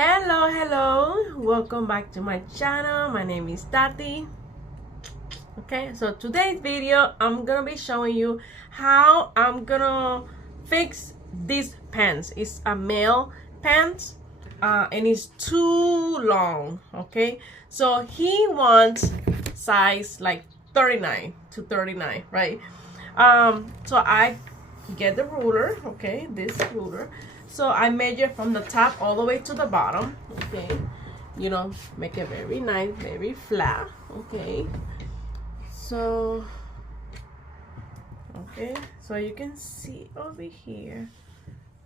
Hello, welcome back to my channel. My name is Tati. Okay, so today's video I'm gonna be showing you how I'm gonna fix this pants. It's a male pants and it's too long. Okay, so he wants size like 39 to 39, right? So I get the ruler, okay, this ruler. So I measure from the top all the way to the bottom, okay. You know, make it very nice, very flat, okay. So, okay, so you can see over here.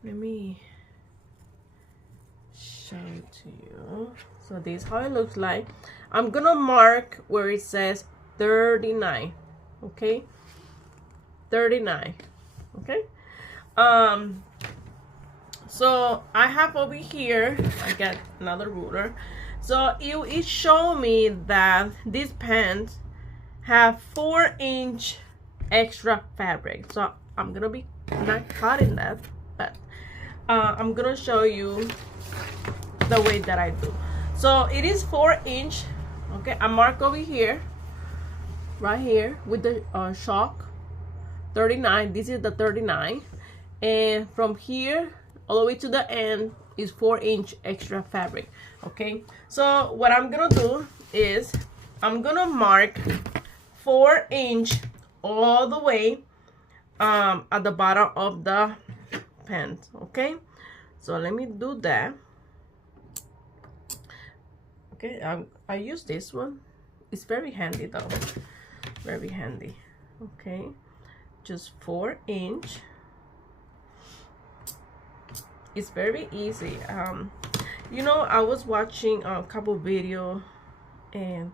Let me show it to you. So this is how it looks like. I'm gonna mark where it says 39, okay. 39, okay. So I have over here, I got another ruler. So it showed me that these pants have 4-inch extra fabric. So I'm gonna be not cutting that, but I'm gonna show you the way that I do. So it is 4-inch, okay. I mark over here, right here with the chalk, 39. This is the 39, and from here all the way to the end is 4-inch extra fabric, okay. So what I'm gonna do is I'm gonna mark 4-inch all the way at the bottom of the pants, okay. So let me do that. Okay, I use this one. It's very handy though, very handy. Okay, just 4-inch. It's very easy. You know, I was watching a couple videos and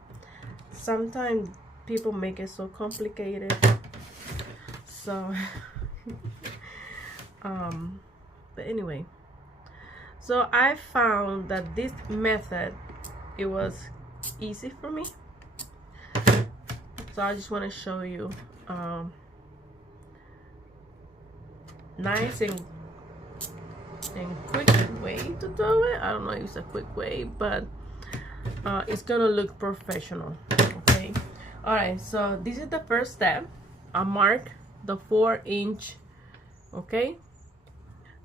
sometimes people make it so complicated. So but anyway, so I found that this method, it was easy for me. So I just want to show you nice and quick way to do it. I don't know if it's a quick way, but it's gonna look professional, okay. All right, so this is the first step. I mark the 4-inch, okay.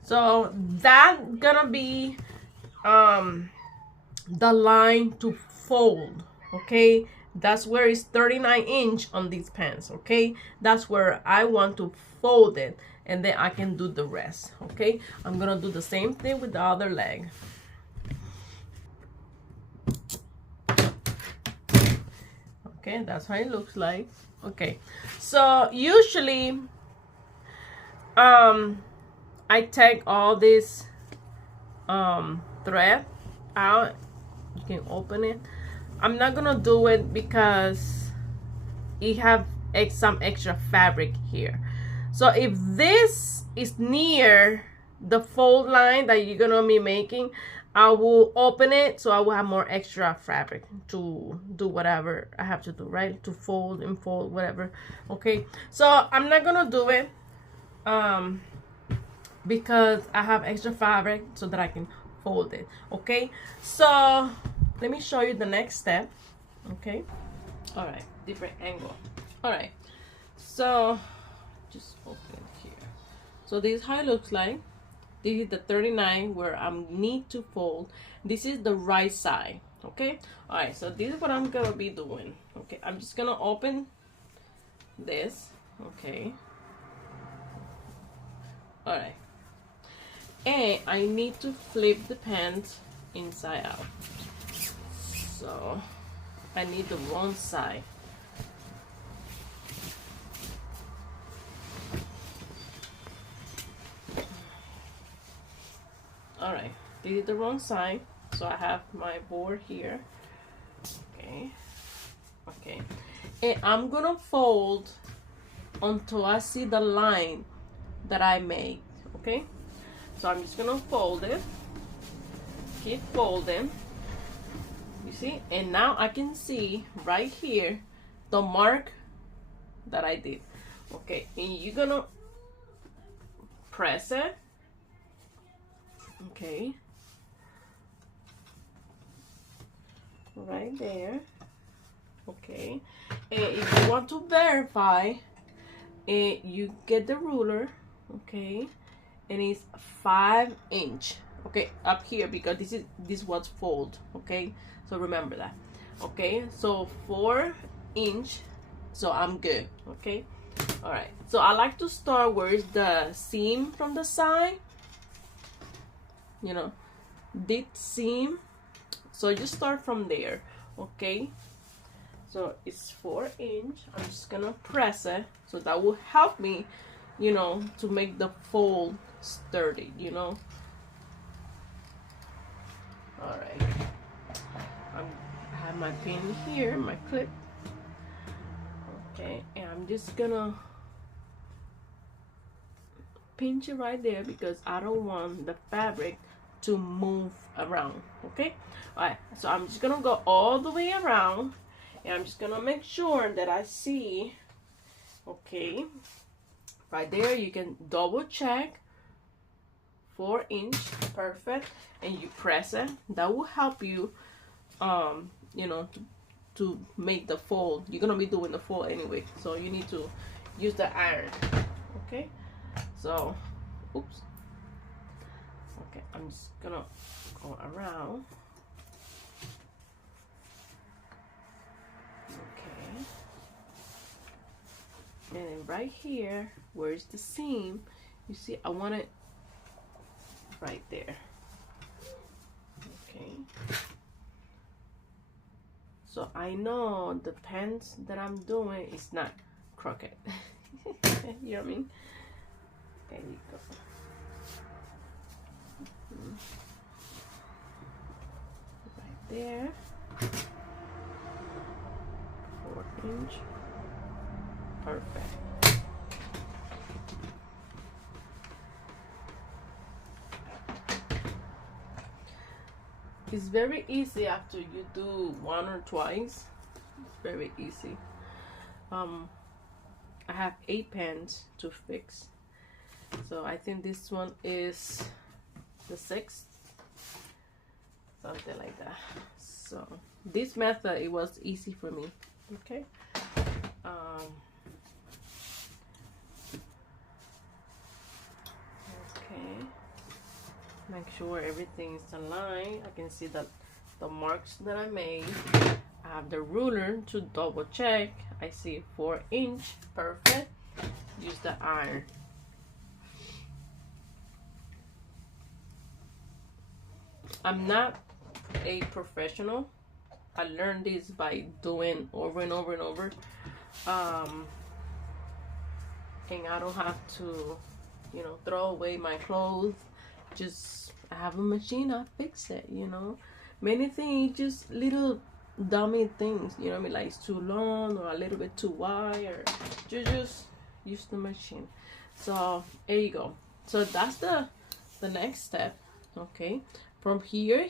So that's gonna be the line to fold, okay. That's where it's 39-inch on these pants, okay. That's where I want to fold it, and then I can do the rest, okay. I'm gonna do the same thing with the other leg. Okay, that's how it looks like. Okay, so usually I take all this thread out. You can open it. I'm not gonna do it because it have some extra fabric here. So if this is near the fold line that you're gonna be making, I will open it so I will have more extra fabric to do whatever I have to do, right? To fold and fold, whatever. Okay, so I'm not gonna do it because I have extra fabric so that I can fold it, okay. So let me show you the next step, okay. All right, different angle. All right, so just open it here. So this is how it looks like. This is the 39 where I need to fold. This is the right side, okay. All right, so this is what I'm gonna be doing, okay. I'm just gonna open this, okay. All right, and I need to flip the pants inside out. So I need the wrong side. All right, this is the wrong side. So I have my board here, okay. Okay, and I'm gonna fold until I see the line that I make, okay. So I'm just gonna fold it, keep folding, you see, and now I can see right here the mark that I did, okay. And you're gonna press it, okay. right there. Okay, and if you want to verify, you get the ruler, okay, and it's 5 inch, okay, up here, because this was fold, okay, so remember that. Okay, so 4 inch, so I'm good. Okay, all right, so I like to start where is the seam from the side, you know, this seam, so you start from there. Okay, so it's 4 inch. I'm just gonna press it, so that will help me, you know, to make the fold sturdy, you know. All right, I have my pin here, my clip. Okay, and I'm just gonna pinch it right there because I don't want the fabric to move around. Okay, all right, so I'm just gonna go all the way around, and I'm just gonna make sure that I see. Okay, right there, you can double check. 4 inch, perfect, and you press it. That will help you, you know, to make the fold. You're gonna be doing the fold anyway, so you need to use the iron. Okay, so oops. Okay, I'm just gonna go around. Okay, and then right here, where's the seam? You see, I want it right there. Okay, so I know the pants that I'm doing is not crooked. You know what I mean? There you go. Right there. 4 inch. Perfect. It's very easy after you do one or twice. It's very easy. I have 8 pants to fix, so I think this one is the 6th, something like that. So this method, it was easy for me. Okay, okay, make sure everything is aligned. I can see that the marks that I made. I have the ruler to double check. I see 4 inch, perfect. Use the iron. I'm not a professional. I learned this by doing over and over and over. And I don't have to, you know, throw away my clothes. Just, I have a machine, I fix it, you know. Many things, just little dummy things, you know what I mean, like it's too long or a little bit too wide, or you just use the machine. So there you go. So that's the next step. Okay, from here,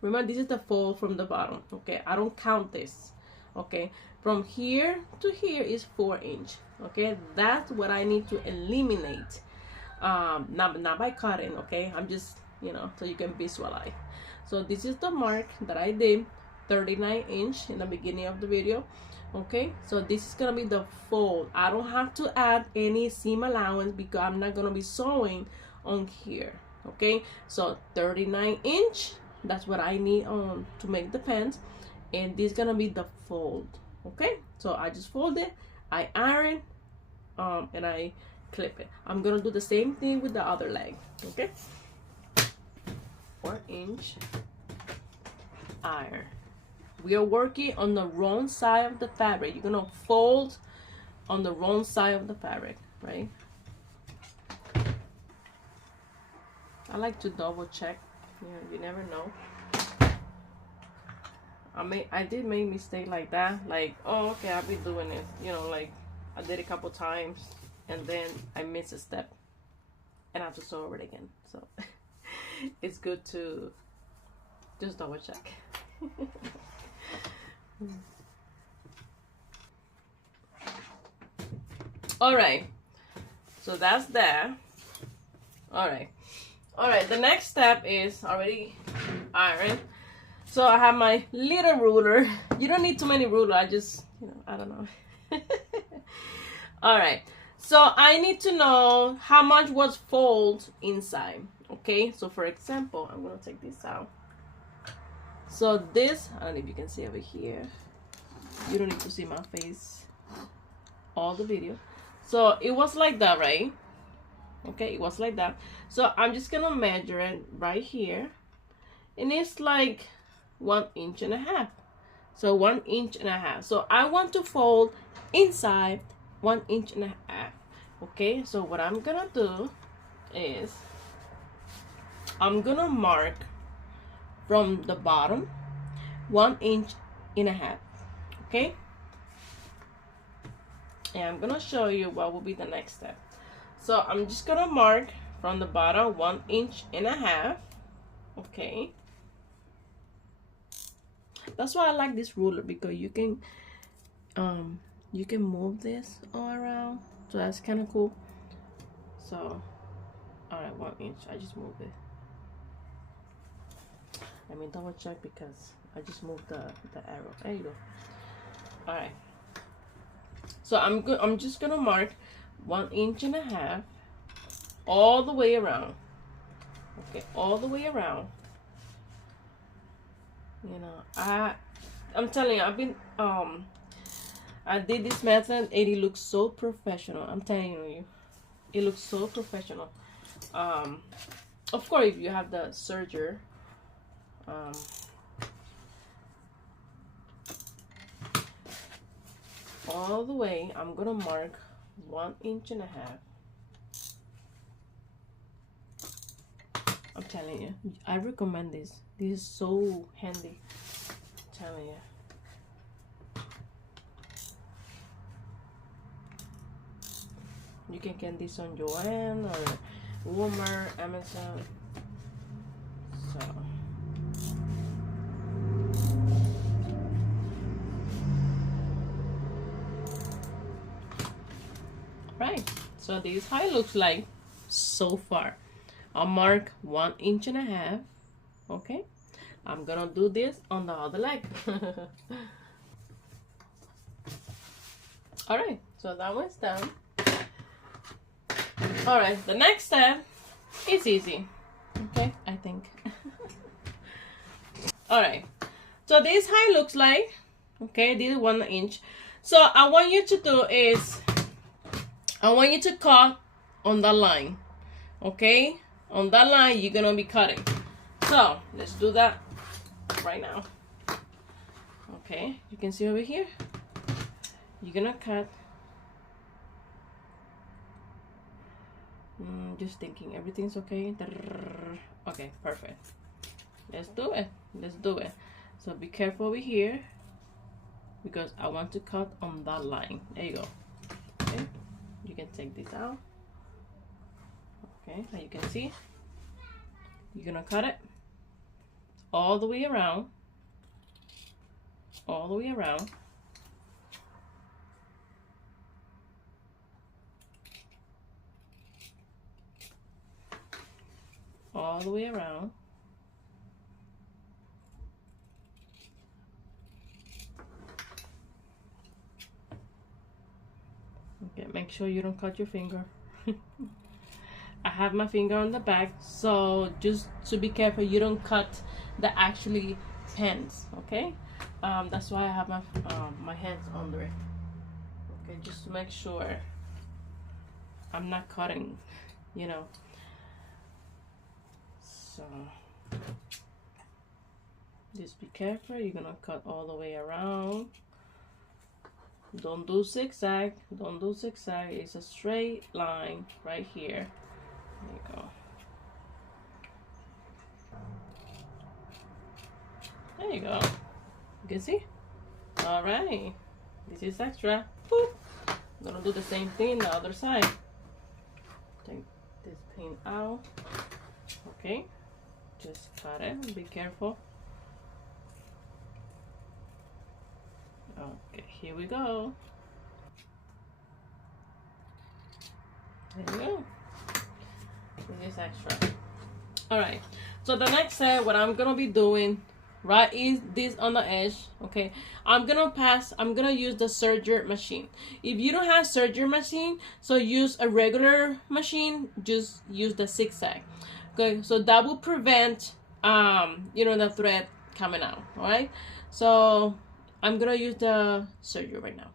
remember this is the fold from the bottom. Okay, I don't count this. Okay, from here to here is 4 inch. Okay, that's what I need to eliminate. Not by cutting. Okay, I'm just, you know, so you can visualize. So this is the mark that I did, 39 inch in the beginning of the video. Okay, so this is gonna be the fold. I don't have to add any seam allowance because I'm not gonna be sewing on here. Okay, so 39 inch, that's what I need to make the pants, and this is gonna be the fold. Okay, so I just fold it, I iron, and I clip it. I'm gonna do the same thing with the other leg. Okay, 4 inch iron. We are working on the wrong side of the fabric. You're gonna fold on the wrong side of the fabric, right? I like to double check. You never know. I did make mistake like that. Like, oh, okay, I've been doing it. You know, like I did a couple times, and then I missed a step, and I have to sew over it again. So it's good to just double check. All right, so that's that. All right, the next step is already iron. So I have my little ruler. You don't need too many rulers. I just, I don't know. All right. So I need to know how much was fold inside. Okay. So for example, I'm going to take this out. So this, I don't know if you can see over here. You don't need to see my face all the video. So it was like that, right? Okay, it was like that. So I'm just gonna measure it right here, and it's like 1.5 inches. So 1.5 inches. So I want to fold inside 1.5 inches. Okay, so what I'm gonna do is I'm gonna mark from the bottom 1.5 inches. Okay, and I'm gonna show you what will be the next step. So I'm just gonna mark from the bottom 1.5 inches. Okay, that's why I like this ruler, because you can move this all around, so that's kind of cool. So all right, 1 inch, I just moved it. Let me double check, because I just moved the arrow. There you go. All right, so I'm just gonna mark 1.5 inches all the way around. Okay, all the way around. I'm telling you, I did this method and it looks so professional. I'm telling you, it looks so professional. Of course, if you have the serger, all the way, I'm gonna mark 1.5 inches. I'm telling you, I recommend this. This is so handy. I'm telling you. You can get this on Joanne or Walmart, Amazon. So right. So this is how it looks like so far. I'll mark 1.5 inches. Okay. I'm gonna do this on the other leg. All right. So that one's done. All right. The next step is easy. Okay. I think. All right. So this is how it looks like. Okay. This is 1 inch. So I want you to do is, I want you to cut on that line. Okay. On that line, you're gonna be cutting. So let's do that right now. Okay, you can see over here. You're gonna cut. Just thinking everything's okay. Okay, perfect. Let's do it. Let's do it. So be careful over here, because I want to cut on that line. There you go. Okay, you can take this out. Okay, now you can see, you're gonna cut it all the way around, all the way around, all the way around. Okay, make sure you don't cut your finger. I have my finger on the back, so just to be careful you don't cut the actually pens. Okay, that's why I have my hands under it. Okay, just to make sure I'm not cutting, so just be careful. You're gonna cut all the way around. Don't do zigzag. Don't do zigzag. It's a straight line right here. There you go. There you go. You can see? All right. This is extra. Boop. I'm gonna do the same thing the other side. Take this pin out. Okay. Just cut it. Be careful. Okay, here we go. There you go. This is extra. All right, so the next step, what I'm gonna be doing right? Is this on the edge? Okay, I'm gonna use the serger machine. If you don't have serger machine, so use a regular machine, just use the zigzag. Okay, so that will prevent the thread coming out. All right, so I'm gonna use the serger right now.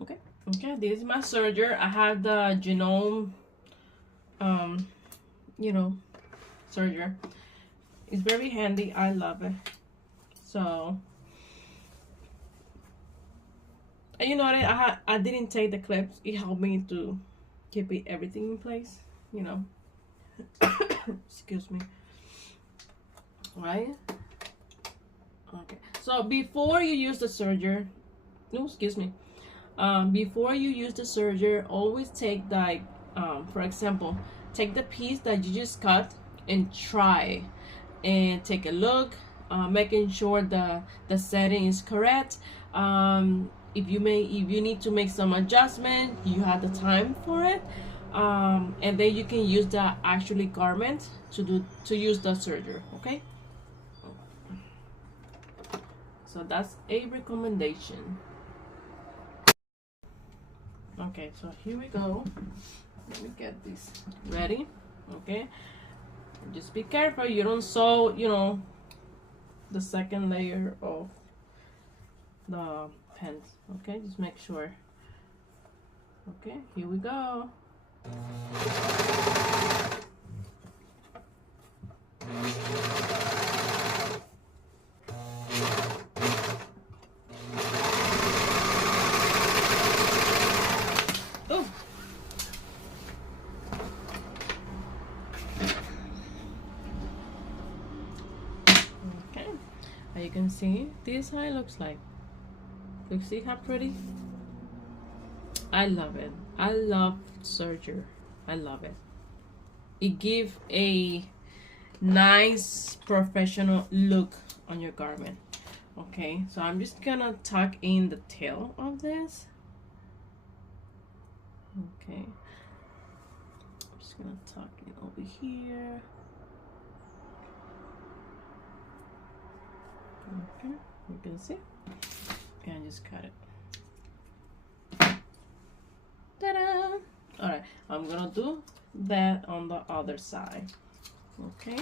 Okay. Okay, this is my serger. I have the genome serger. It's very handy. I love it. So, and you know what? I didn't take the clips. It helped me to keep everything in place. Excuse me. Right? Okay. So before you use the serger, no, excuse me. Before you use the serger, always take for example, take the piece that you just cut and try, and take a look, making sure the setting is correct. If you need to make some adjustment, you have the time for it, and then you can use the actually garment to use the serger. Okay, so that's a recommendation. Okay, so here we go. Let me get this ready. Okay, just be careful you don't sew the second layer of the pants. Okay, just make sure. Okay, here we go. Oh. Okay, as you can see, this is how it looks like. You see how pretty? I love it. I love serger. I love it. It gives a nice professional look on your garment. Okay, so I'm just gonna tuck in the tail of this. Okay, I'm just gonna tuck it over here. Okay, you can see, and just cut it. Ta-da! All right, I'm gonna do that on the other side. Okay,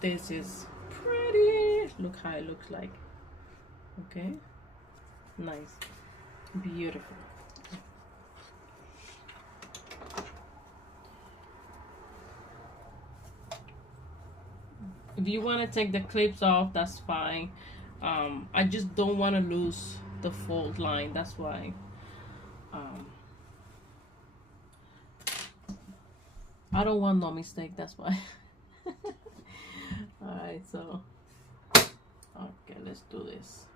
this is pretty. Look how it looks like. Okay, nice, beautiful. If you want to take the clips off, that's fine. I just don't want to lose the fold line, that's why. I don't want no mistake, that's why. All right, so okay, let's do this.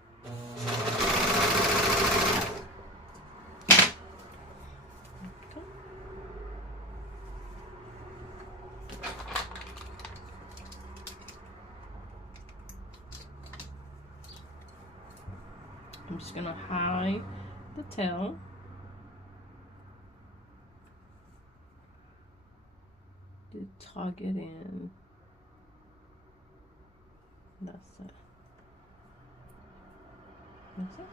I'm just gonna hide the tail. Tug it in. That's it. That's it.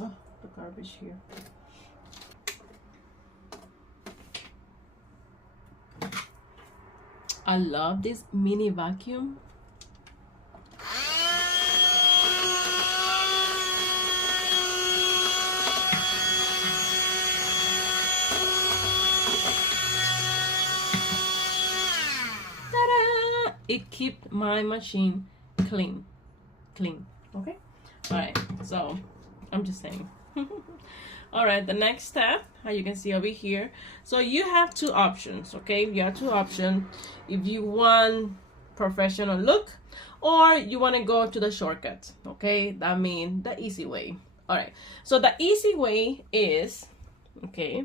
Oh, the garbage here. I love this mini vacuum. Ta-da! It keeps my machine clean. Okay, all right, so I'm just saying. All right, the next step, as you can see over here, so you have two options. Okay, you have two options. If you want professional look, or you want to go to the shortcut. Okay, that means the easy way. All right, so the easy way is, okay,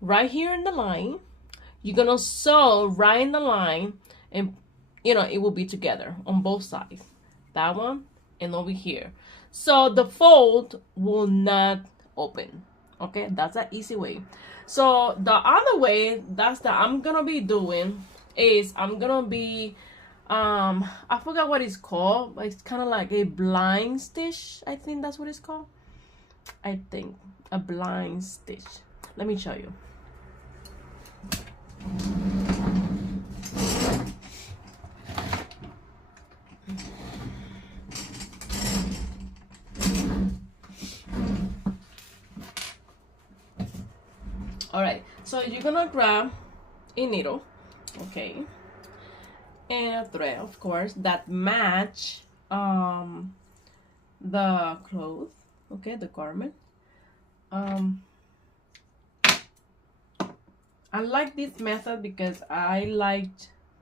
right here in the line, you're gonna sew right in the line, and it will be together on both sides, that one and over here, so the fold will not open. Okay, that's an easy way. So the other way that I'm gonna be doing is I'm gonna be I forgot what it's called, but it's kind of like a blind stitch. I think that's what it's called. I think a blind stitch. Let me show you. All right, so you're gonna grab a needle, okay, and a thread, of course, that match the clothes, okay, the garment. I like this method because I like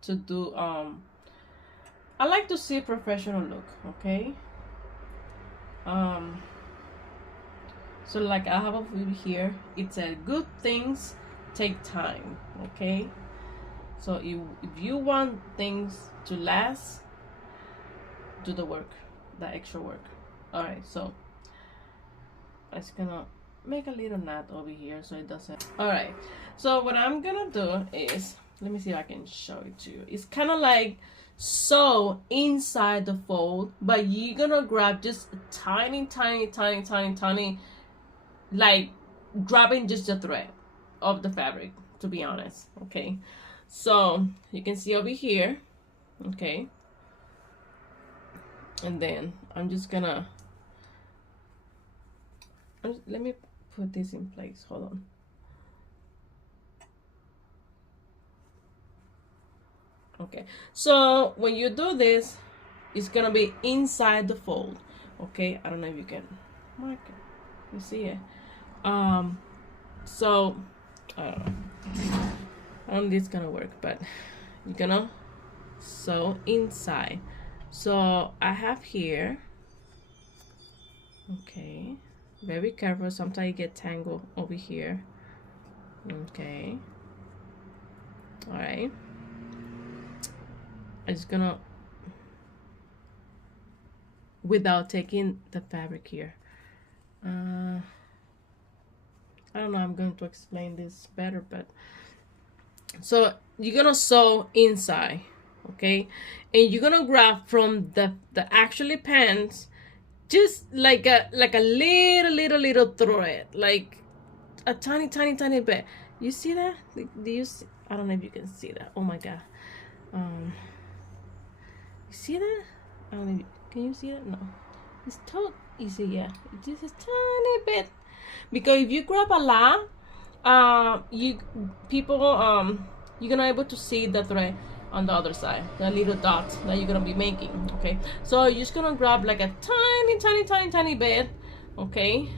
to do I like to see professional look, okay. So like I have a video here, it said good things take time, okay. So if you want things to last, do the work, the extra work. All right, so I'm just gonna make a little knot over here so it doesn't. All right, so what I'm gonna do is, let me see if I can show it to you. It's kind of like sew inside the fold, but you're gonna grab just a tiny, like grabbing just the thread of the fabric, to be honest, okay. So you can see over here, okay, and then I'm just gonna let me put this in place, hold on. Okay, so when you do this, it's gonna be inside the fold, okay. I don't know if you can mark it, you see it. So I don't know how this gonna work, but you're gonna sew inside. So I have here, okay, very careful, sometimes you get tangled over here, okay. All right, I'm just gonna, without taking the fabric here, I don't know, I'm going to explain this better, but so you're gonna sew inside, okay, and you're gonna grab from the actually pants just like a little thread, like a tiny bit. You see that? Do you see? I don't know if you can see that. Oh my god, you see that? I don't know. Can you see that? No, it's too easy. Yeah, just a tiny bit. Because if you grab a lot, you're gonna be able to see the thread on the other side, the little dots that you're gonna be making, okay. So you're just gonna grab like a tiny bit, okay,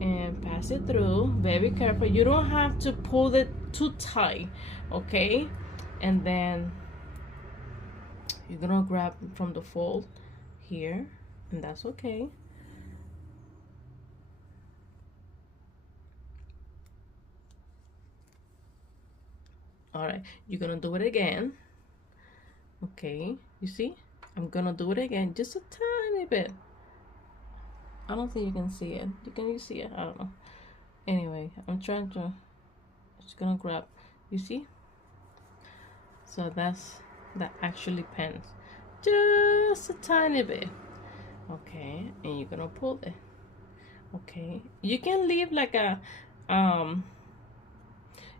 and pass it through, very careful. You don't have to pull it too tight, okay. And then you're gonna grab from the fold here, and that's okay. All right, you're gonna do it again, okay. You see, I'm gonna do it again, just a tiny bit. I don't think you can see it. Can you see it? I don't know. Anyway, I'm trying to, just gonna grab, you see. So that's that actually pants, just a tiny bit, okay. And you're gonna pull it, okay. You can leave like a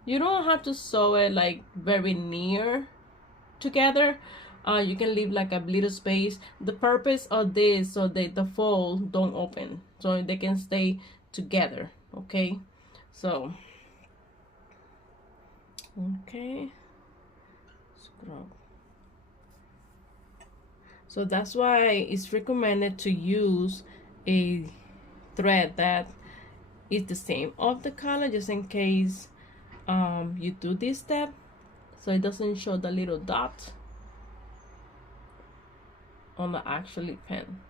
you don't have to sew it like very near together. You can leave like a little space. The purpose of this, so the fold don't open, so they can stay together, okay. So okay, scrub. So that's why it's recommended to use a thread that is the same of the color, just in case you do this step, so it doesn't show the little dot on the actually pen.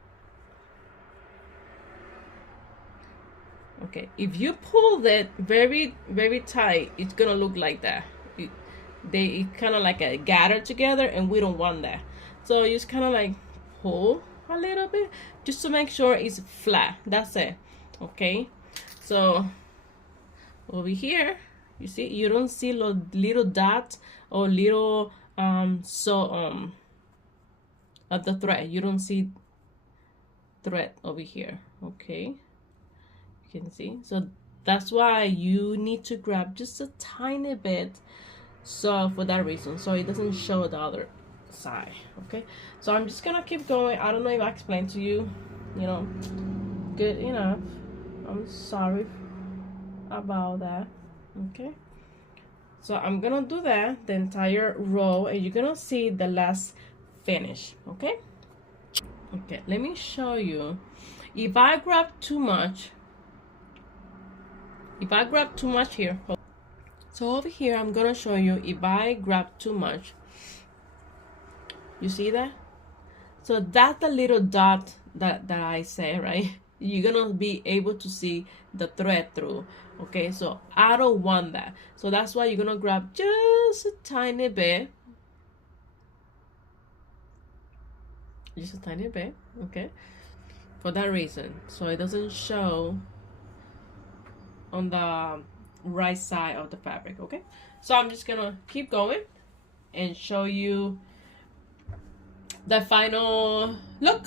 Okay, if you pull that very tight, it's gonna look like that. It kind of like a gather together, and we don't want that. So you just kind of like pull a little bit just to make sure it's flat. That's it, okay. So over here, you see, you don't see little dots or little of the thread. You don't see thread over here. Okay, you can see. So that's why you need to grab just a tiny bit, so for that reason, so it doesn't show the other side. Okay, so I'm just gonna keep going. I don't know if I explained to you, you know, good enough. I'm sorry about that. Okay, so I'm gonna do that the entire row, and you're gonna see the last finish. Okay, let me show you. If I grab too much here, so over here I'm gonna show you, if I grab too much, you see that? So that's the little dot that I say, right? You're gonna be able to see the thread through. Okay, so I don't want that. So that's why you're gonna grab just a tiny bit. Just a tiny bit, okay? For that reason, so it doesn't show on the right side of the fabric. Okay, so I'm just gonna keep going and show you the final look.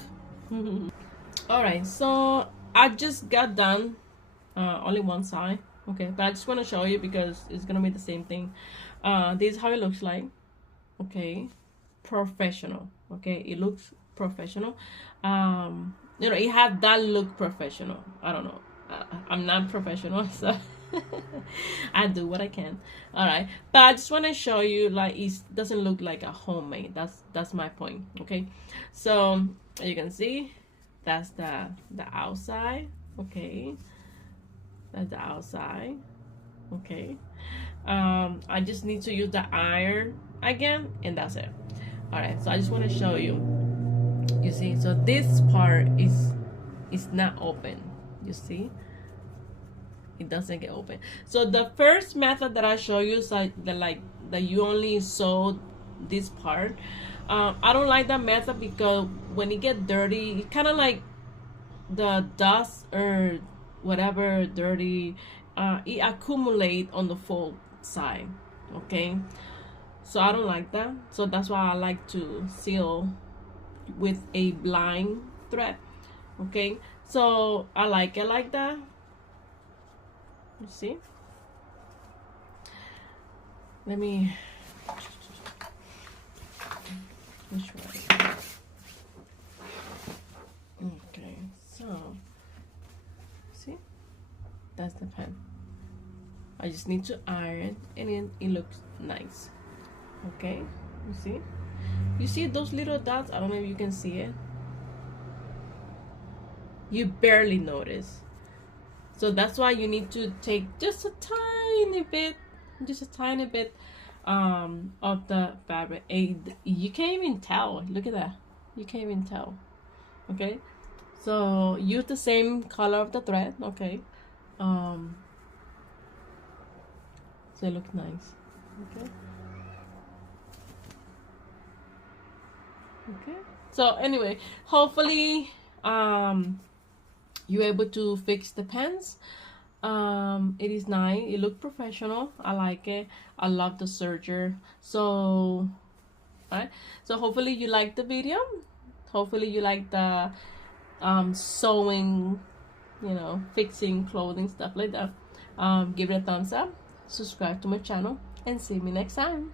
All right, so I just got done only one side. Okay, but I just want to show you because it's gonna be the same thing. This is how it looks like. Okay, professional. Okay, it looks professional. You know, it had that look professional. I don't know, I'm not professional, so I do what I can. All right, but I just want to show you, like, it doesn't look like a homemade. That's my point. Okay, so you can see that's the outside. Okay, that's the outside. Okay, I just need to use the iron again, and that's it. All right, so I just want to show you. You see, so this part is not open. You see, it doesn't get open. So the first method that I show you is like that you only sew this part. I don't like that method because when it get dirty, it kind of like the dust or whatever dirty, it accumulate on the fold side. Okay, so I don't like that. So that's why I like to seal with a blind thread. Okay, so I like it like that. You see, let me which one? Okay, so see, that's the pen. I just need to iron and then it looks nice. Okay, you see those little dots? I don't know if you can see it. You barely notice. So that's why you need to take just a tiny bit of the fabric. You can't even tell. Look at that. You can't even tell. Okay, so use the same color of the thread. Okay, so it looks nice. Okay, so anyway, hopefully you're able to fix the pants. It is nice. It looks professional. I like it. I love the serger. So right, so hopefully you like the video. Hopefully you like the sewing, you know, fixing clothing, stuff like that. Give it a thumbs up, subscribe to my channel, and see me next time.